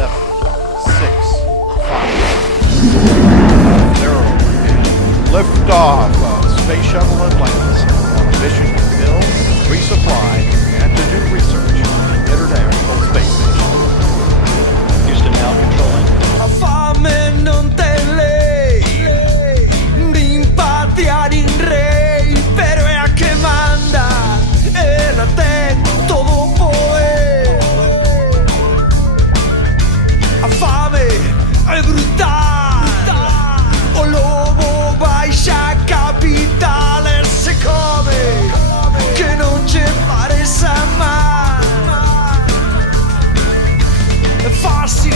7, 6, 5, 0, and liftoff of Space Shuttle Atlantis on a mission to build, resupply, and to do research on the International Space Station. Houston now controlling. A fame non te lei di impatiare in rei, pero è a che manda e la te todo poe. A fame è brutale, o lobo baixa capitale se come che non ci pare sa mai. Farsi